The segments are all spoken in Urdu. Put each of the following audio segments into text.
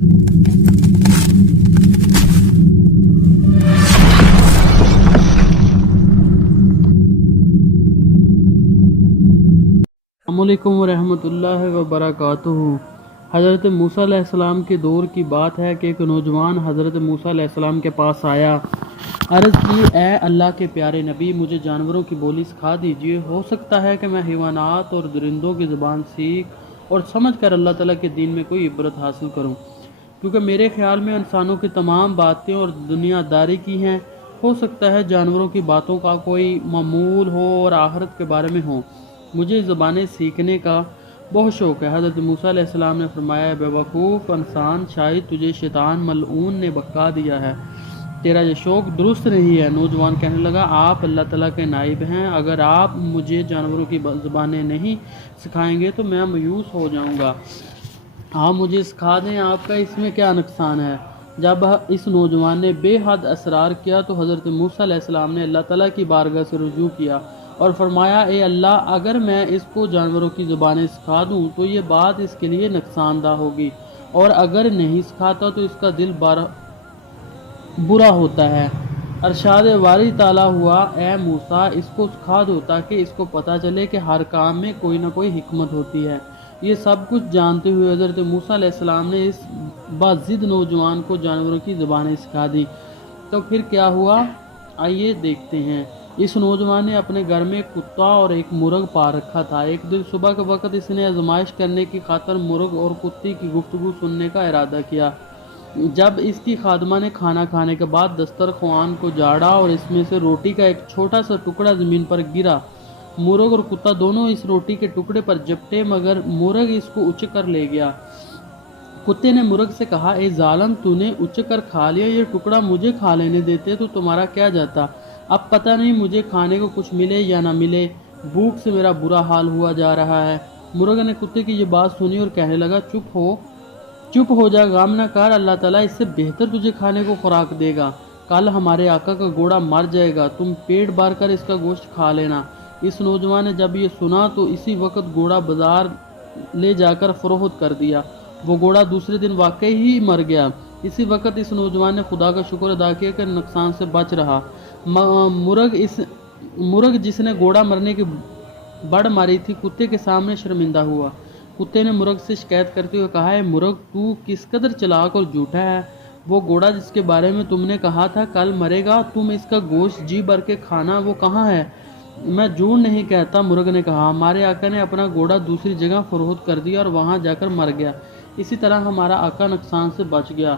السلام علیکم ورحمۃ اللہ وبرکاتہ۔ حضرت موسیٰ علیہ السلام کے دور کی بات ہے کہ ایک نوجوان حضرت موسیٰ علیہ السلام کے پاس آیا، عرض کی اے اللہ کے پیارے نبی، مجھے جانوروں کی بولی سکھا دیجئے، ہو سکتا ہے کہ میں حیوانات اور درندوں کی زبان سیکھ اور سمجھ کر اللہ تعالیٰ کے دین میں کوئی عبرت حاصل کروں، کیونکہ میرے خیال میں انسانوں کی تمام باتیں اور دنیا داری کی ہیں، ہو سکتا ہے جانوروں کی باتوں کا کوئی معمول ہو اور آخرت کے بارے میں ہو، مجھے زبانیں سیکھنے کا بہت شوق ہے۔ حضرت موسیٰ علیہ السلام نے فرمایا، بے وقوف انسان، شاید تجھے شیطان ملعون نے بہکا دیا ہے، تیرا یہ شوق درست نہیں ہے۔ نوجوان کہنے لگا، آپ اللہ تعالیٰ کے نائب ہیں، اگر آپ مجھے جانوروں کی زبانیں نہیں سکھائیں گے تو میں مایوس ہو جاؤں گا، آپ مجھے سکھا دیں، آپ کا اس میں کیا نقصان ہے۔ جب اس نوجوان نے بے حد اصرار کیا تو حضرت موسیٰ علیہ السلام نے اللہ تعالیٰ کی بارگاہ سے رجوع کیا اور فرمایا، اے اللہ، اگر میں اس کو جانوروں کی زبانیں سکھا دوں تو یہ بات اس کے لیے نقصان دہ ہوگی، اور اگر نہیں سکھاتا تو اس کا دل برا ہوتا ہے۔ ارشاد باری تعالیٰ ہوا، اے موسیٰ، اس کو سکھا دو تاکہ اس کو پتہ چلے کہ ہر کام میں کوئی نہ کوئی حکمت ہوتی ہے۔ یہ سب کچھ جانتے ہوئے حضرت موسیٰ علیہ السلام نے اس باضد نوجوان کو جانوروں کی زبانیں سکھا دی۔ تو پھر کیا ہوا، آئیے دیکھتے ہیں۔ اس نوجوان نے اپنے گھر میں ایک کتا اور ایک مرغ پال رکھا تھا۔ ایک دن صبح کے وقت اس نے آزمائش کرنے کی خاطر مرغ اور کتے کی گفتگو سننے کا ارادہ کیا۔ جب اس کی خادمہ نے کھانا کھانے کے بعد دسترخوان کو جھاڑا اور اس میں سے روٹی کا ایک چھوٹا سا ٹکڑا زمین پر گرا، مرغ اور کتا دونوں اس روٹی کے ٹکڑے پر جپٹے، مگر مرغ اس کو اچک کر لے گیا۔ کتے نے مرغ سے کہا، اے ظالم، تو نے اچک کر کھا لیا، یہ ٹکڑا مجھے کھا لینے دیتے تو تمہارا کیا جاتا، اب پتہ نہیں مجھے کھانے کو کچھ ملے یا نہ ملے، بھوک سے میرا برا حال ہوا جا رہا ہے۔ مرغ نے کتے کی یہ بات سنی اور کہنے لگا، چپ ہو جا، غم نہ کر، اللہ تعالیٰ اس سے بہتر تجھے کھانے کو خوراک دے گا، کل ہمارے آقا کا گھوڑا مر جائے گا، تم پیٹ بھر کر اس کا گوشت کھا لینا۔ اس نوجوان نے جب یہ سنا تو اسی وقت گھوڑا بازار لے جا کر فروخت کر دیا۔ وہ گھوڑا دوسرے دن واقعی ہی مر گیا۔ اسی وقت اس نوجوان نے خدا کا شکر ادا کیا کہ نقصان سے بچ رہا۔ مرغ جس نے گھوڑا مرنے کی بڑ ماری تھی، کتے کے سامنے شرمندہ ہوا۔ کتے نے مرغ سے شکایت کرتے ہوئے کہا، اے مرغ، تو کس قدر چلاک اور جھوٹا ہے، وہ گھوڑا جس کے بارے میں تم نے کہا تھا کل مرے گا، تم اس کا گوشت جی بھر کے کھانا، وہ کہاں ہے؟ میں جھوٹ نہیں کہتا، مرغ نے کہا، ہمارے آقا نے اپنا گھوڑا دوسری جگہ فروخت کر دیا اور وہاں جا کر مر گیا، اسی طرح ہمارا آقا نقصان سے بچ گیا،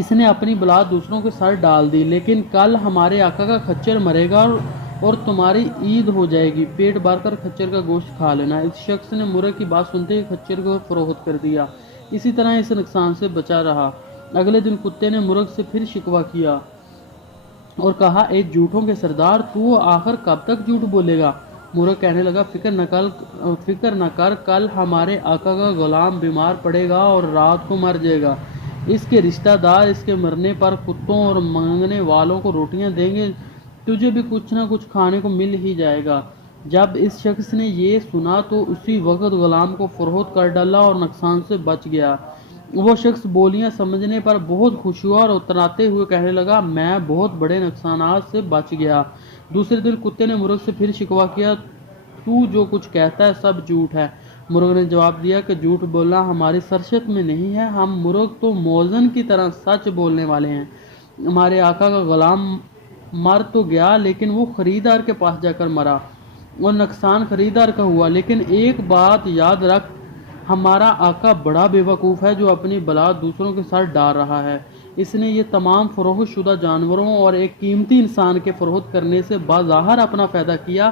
اس نے اپنی بلا دوسروں کے سر ڈال دی، لیکن کل ہمارے آقا کا خچر مرے گا اور تمہاری عید ہو جائے گی، پیٹ بھر کر خچر کا گوشت کھا لینا۔ اس شخص نے مرغ کی بات سنتے ہی خچر کو فروخت کر دیا، اسی طرح اس نقصان سے بچا رہا۔ اگلے دن کتے نے مرغ سے پھر شکوہ کیا اور کہا، اے جھوٹوں کے سردار، تو آخر کب تک جھوٹ بولے گا؟ مرغ کہنے لگا، فکر نہ کر، کل ہمارے آقا کا غلام بیمار پڑے گا اور رات کو مر جائے گا، اس کے رشتہ دار اس کے مرنے پر کتوں اور مانگنے والوں کو روٹیاں دیں گے، تجھے بھی کچھ نہ کچھ کھانے کو مل ہی جائے گا۔ جب اس شخص نے یہ سنا تو اسی وقت غلام کو فروخت کر ڈالا اور نقصان سے بچ گیا۔ وہ شخص بولیاں سمجھنے پر بہت خوش ہوا اور اتراتے ہوئے کہنے لگا، میں بہت بڑے نقصانات سے بچ گیا۔ دوسرے دن کتے نے مرغ سے پھر شکوہ کیا، تو جو کچھ کہتا ہے سب جھوٹ ہے۔ مرغ نے جواب دیا کہ جھوٹ بولنا ہماری سرشت میں نہیں ہے، ہم مرغ تو موزن کی طرح سچ بولنے والے ہیں۔ ہمارے آقا کا غلام مر تو گیا لیکن وہ خریدار کے پاس جا کر مرا اور نقصان خریدار کا ہوا، لیکن ایک بات یاد رکھ، ہمارا آقا بڑا بے وقوف ہے جو اپنی بلا دوسروں کے سر ڈال رہا ہے۔ اس نے یہ تمام فروخت شدہ جانوروں اور ایک قیمتی انسان کے فروخت کرنے سے بظاہر اپنا فائدہ کیا،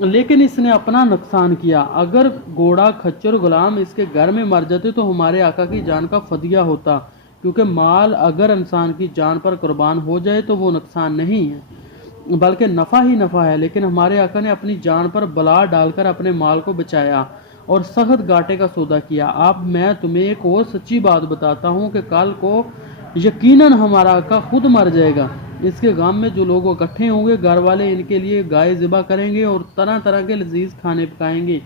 لیکن اس نے اپنا نقصان کیا۔ اگر گھوڑا، خچر، غلام اس کے گھر میں مر جاتے تو ہمارے آقا کی جان کا فدیہ ہوتا، کیونکہ مال اگر انسان کی جان پر قربان ہو جائے تو وہ نقصان نہیں ہے بلکہ نفع ہی نفع ہے، لیکن ہمارے آقا نے اپنی جان پر بلا ڈال کر اپنے مال کو بچایا اور سخت گھاٹے کا سودا کیا۔ اب میں تمہیں ایک اور سچی بات بتاتا ہوں کہ کل کو یقیناً ہمارا آقا خود مر جائے گا، اس کے غم میں جو لوگ اکٹھے ہوں گے، گھر والے ان کے لیے گائے ذبح کریں گے اور طرح طرح کے لذیذ کھانے پکائیں گے،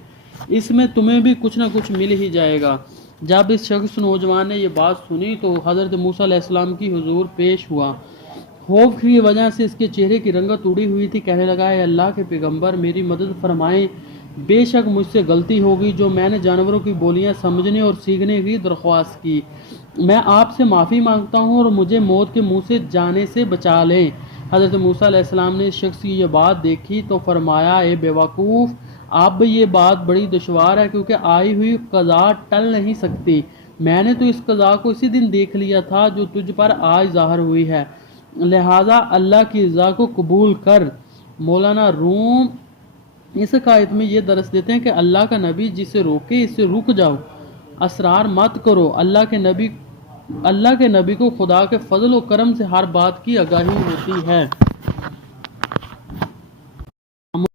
اس میں تمہیں بھی کچھ نہ کچھ مل ہی جائے گا۔ جب اس شخص نوجوان نے یہ بات سنی تو حضرت موسیٰ علیہ السلام کی حضور پیش ہوا۔ خوف کی وجہ سے اس کے چہرے کی رنگت اڑی ہوئی تھی۔ کہنے لگا، اے اللہ کے پیغمبر، میری مدد فرمائیں، بے شک مجھ سے غلطی ہوگی جو میں نے جانوروں کی بولیاں سمجھنے اور سیکھنے کی درخواست کی۔ میں آپ سے معافی مانگتا ہوں اور مجھے موت کے منہ سے جانے سے بچا لیں۔ حضرت موسیٰ علیہ السلام نے اس شخص کی یہ بات دیکھی تو فرمایا، اے بے وقوف، اب یہ بات بڑی دشوار ہے کیونکہ آئی ہوئی قضا ٹل نہیں سکتی۔ میں نے تو اس قضا کو اسی دن دیکھ لیا تھا جو تجھ پر آج ظاہر ہوئی ہے، لہٰذا اللہ کی رضا کو قبول کر۔ مولانا روم اس قائد میں یہ درس دیتے ہیں کہ اللہ کا نبی جسے روکے اس سے رک جاؤ، اسرار مت کرو۔ اللہ کے نبی کو خدا کے فضل و کرم سے ہر بات کی آگاہی ہوتی ہے۔